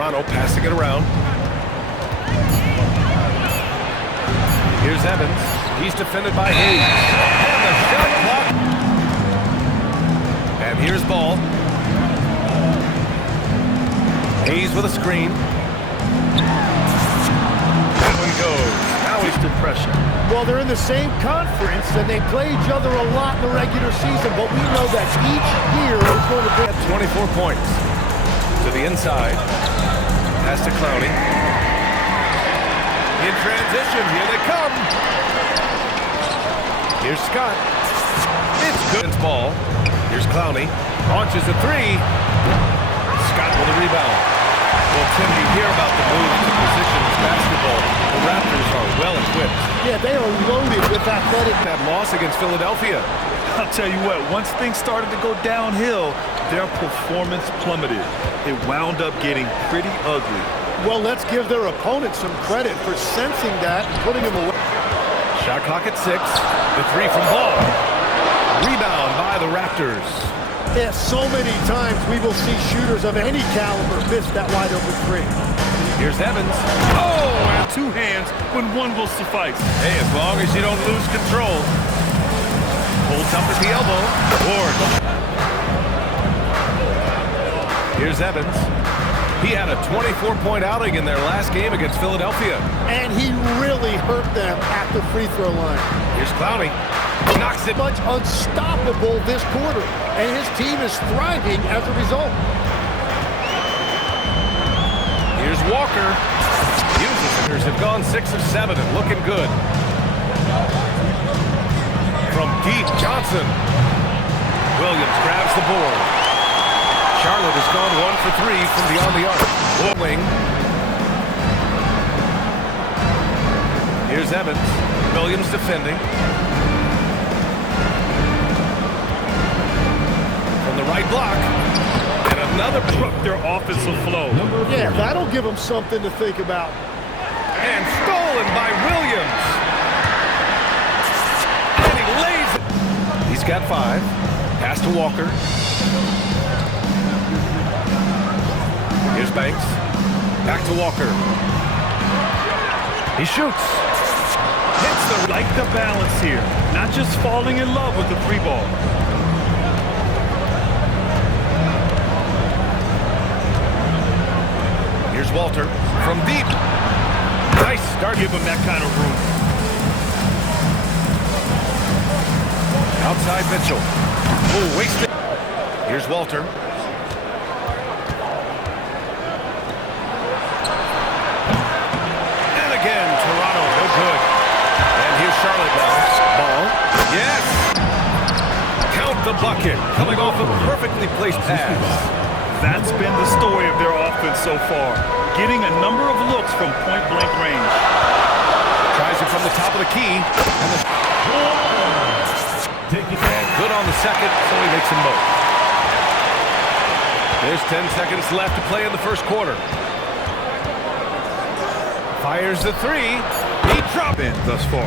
Toronto passing it around. Here's Evans. He's defended by Hayes. And the shot clock. And here's Ball. Hayes with a screen. That one goes. Now he's to pressure. Well, they're in the same conference, and they play each other a lot in the regular season, but we know that each year is going to be at 24 points. To the inside. Pass to Clowney. In transition, here they come. Here's Scott. It's good. It's Ball. Here's Clowney. Launches a three. Scott with a rebound. Well, Tim, you hear about the move to position as basketball. The Raptors are well equipped. Yeah, they are loaded with athletic. That loss against Philadelphia. I'll tell you what, once things started to go downhill, their performance plummeted. It wound up getting pretty ugly. Well, let's give their opponent some credit for sensing that and putting him away. Shot clock at 6. The three from Ball. Rebound by the Raptors. Yeah, so many times we will see shooters of any caliber miss that wide open three. Here's Evans. Oh, and two hands when one will suffice. Hey, as long as you don't lose control. Holds up at the elbow. Ward. Here's Evans. He had a 24-point outing in their last game against Philadelphia. And he really hurt them at the free throw line. Here's Clowney. Knocks it. Much unstoppable this quarter, and his team is thriving as a result. Here's Walker. Users have gone 6 of 7 and looking good. From deep, Johnson. Williams grabs the board. Charlotte has gone 1 for 3 from beyond the arc. Wing. Here's Evans. Williams defending. From the right block. And another Disrupt their offensive flow. Yeah, that'll give them something to think about. And stolen by Williams. And he lays it. He's got 5. Pass to Walker. Here's Banks. Back to Walker. He shoots. Hits the... Like the balance here. Not just falling in love with the three ball. Here's Walter from deep. Nice start. Give him that kind of room. Outside Mitchell. Oh, wasted. Here's Walter. And again, Toronto, no good. And here's Charlotte now. Ball. Yes! Count the bucket. Coming off a perfectly placed pass. That's been the story of their offense so far. Getting a number of looks from point-blank range. Tries it from the top of the key. And good on the second, so he makes them both. There's 10 seconds left to play in the first quarter. Fires the three. He dropped in thus far.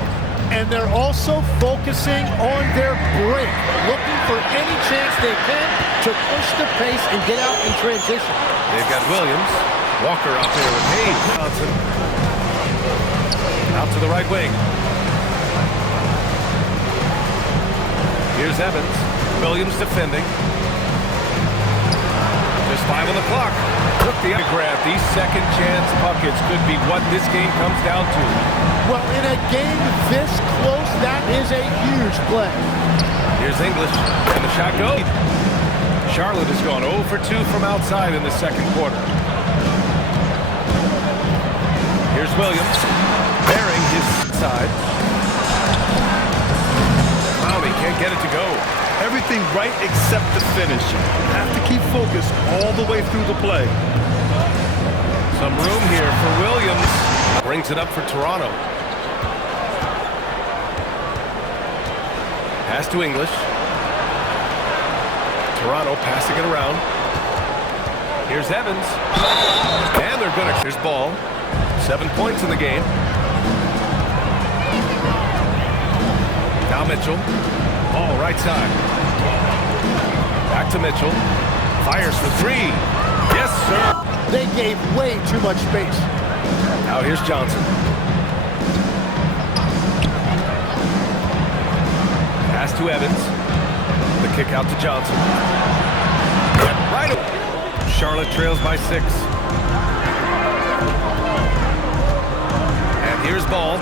And they're also focusing on their break, looking for any chance they can to push the pace and get out in transition. They've got Williams. Walker out there with Hayes. Johnson. Out to the right wing. Here's Evans. Williams defending. Just 5 on the clock. Took the grab. These second chance buckets could be what this game comes down to. Well, in a game this close, that is a huge play. Here's English, and the shot goes. Charlotte has gone 0 for 2 from outside in the second quarter. Here's Williams, bearing his side. Clowney can't get it to go. Everything right except the finish. Have to keep focused all the way through the play. Some room here for Williams. Brings it up for Toronto. Pass to English. Toronto passing it around. Here's Evans. And they're going to... Here's Ball. 7 points in the game. Now Mitchell. Ball right side. Back to Mitchell. Fires for 3. Yes, sir. they gave way too much space. Now here's Johnson. Pass to Evans. The kick out to Johnson. Right away. Charlotte trails by 6. And here's Ball.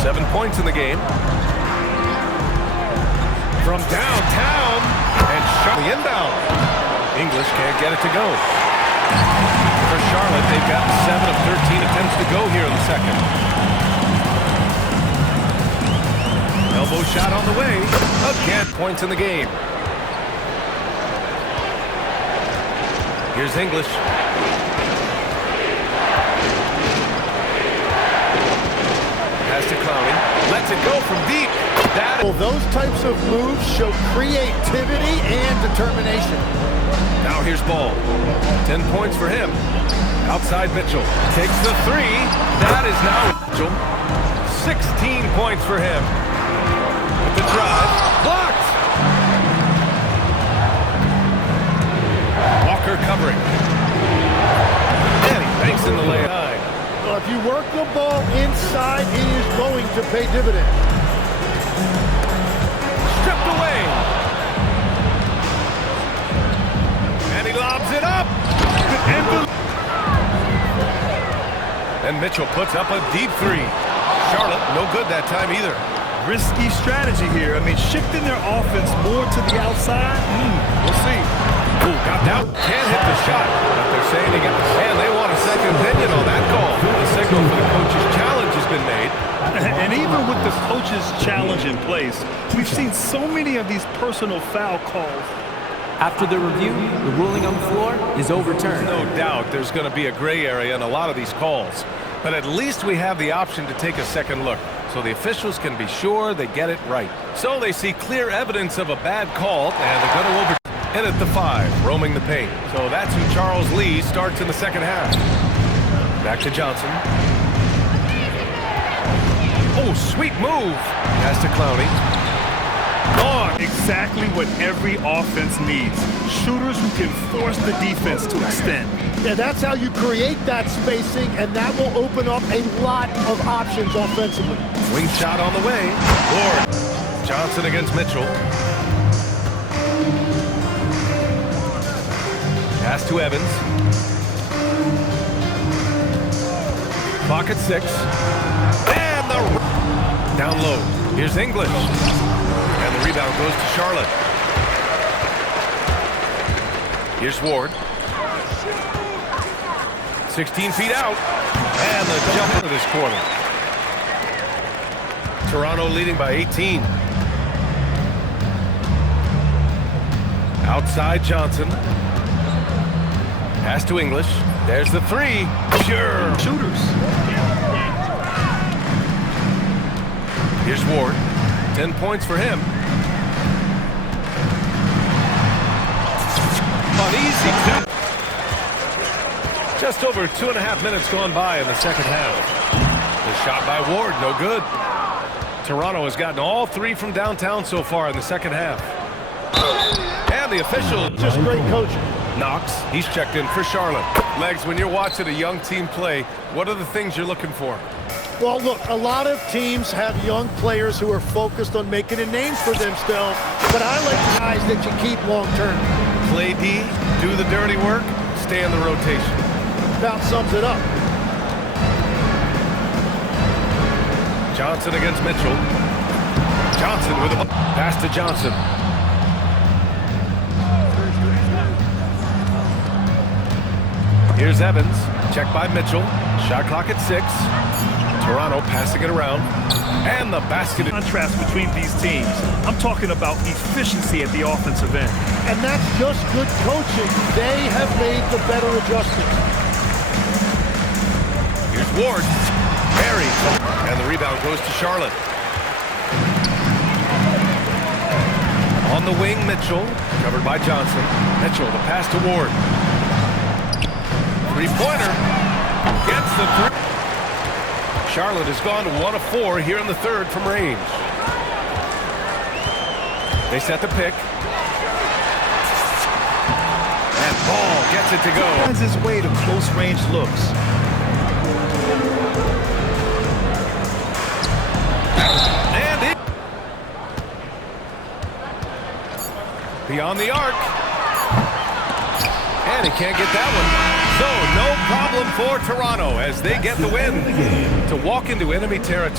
7 points in the game. From downtown. And Charlotte the inbound. English can't get it to go. For Charlotte, they've got 7 of 13 attempts to go here in the second. Elbow shot on the way. Again, points in the game. Here's English. Pass to Clowney. Lets it go from deep. Well, those types of moves show creativity and determination. Now here's Ball. 10 points for him. Outside Mitchell. Takes the 3. That is now Mitchell. 16 points for him. With the drive. Blocked! Walker covering. And he banks in the layup. Well, if you work the ball inside, it is going to pay dividends. Stripped away. And he lobs it up. And Mitchell puts up a deep 3. Charlotte, no good that time either. Risky strategy here. I mean, shifting their offense more to the outside. We'll see. Ooh, got down. Can't hit the shot. But they're saying and they want a second opinion on that call. The signal for the coach's challenge has been made. And even with the coach's challenge in place, we've seen so many of these personal foul calls. After the review, the ruling on the floor is overturned. No doubt there's going to be a gray area in a lot of these calls. But at least we have the option to take a second look, so the officials can be sure they get it right. So they see clear evidence of a bad call, and they're going to overturn. In at the 5, roaming the paint. So that's who Charles Lee starts in the second half. Back to Johnson. Oh, sweet move. Pass to Clowney. On exactly what every offense needs. Shooters who can force the defense to extend. Yeah, that's how you create that spacing, and that will open up a lot of options offensively. Wing shot on the way. Ward. Johnson against Mitchell. Pass to Evans. Clock at 6. And the down low. Here's English. And the rebound goes to Charlotte. Here's Ward. 16 feet out. And the jumper this quarter. Toronto leading by 18. Outside Johnson. Pass to English. There's the 3. Sure. Shooters. Here's Ward. 10 points for him. Uneasy. Just over 2.5 minutes gone by in the second half. The shot by Ward, no good. Toronto has gotten all 3 from downtown so far in the second half. And the official. Just great coaching. Knox, he's checked in for Charlotte. Legs, when you're watching a young team play, what are the things you're looking for? Well, look, a lot of teams have young players who are focused on making a name for themselves, but I like guys that you keep long-term. Play D, do the dirty work, stay in the rotation. About sums it up. Johnson against Mitchell. Johnson with a pass to Johnson. Here's Evans. Check by Mitchell. Shot clock at 6. Toronto passing it around. And the basket. Contrast between these teams. I'm talking about efficiency at the offensive end. And that's just good coaching. They have made the better adjustments. Here's Ward. Barry. And the rebound goes to Charlotte. On the wing, Mitchell. Covered by Johnson. Mitchell, the pass to Ward. Three-pointer. Gets the 3. Charlotte has gone to 1 of 4 here in the third from range. They set the pick. And Ball gets it to go. Finds his way to close-range looks. And it. Beyond the arc. And he can't get that one. So no problem for Toronto as they get the win to walk into enemy territory.